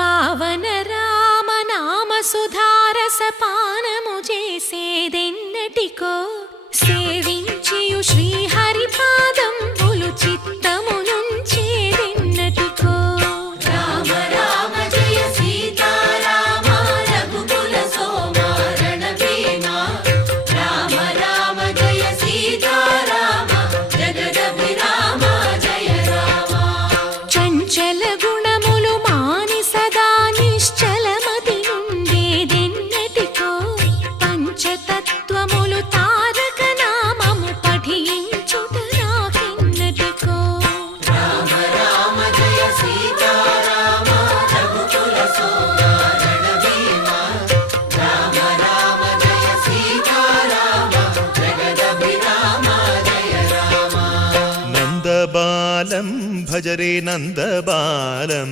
పావన రామనామ సుధారసపానము చేసేదెన్నటికో సేవించియు శ్రీహరి పాదంబులు చిత్తమునుంచేదెన్నటికో రామ రామ జయ సీతారామ రఘుకుల సోమ రణభీమ రామ రామ జయ సీతారామ జగదభిరామ జయ రామ చంచల గుణములు మాని సదా నిశ్చలమతి నుండేదెన్నటికో పంచతత్వములు తారక నామము పఠించుట నాకెన్నటికో రామ రామ జయ సీతారామ రఘుకుల సోమ రణభీమ రామ రామ జయ సీతారామ జగదభిరామ జయ రామ నందబాలం భజరే నందబాలం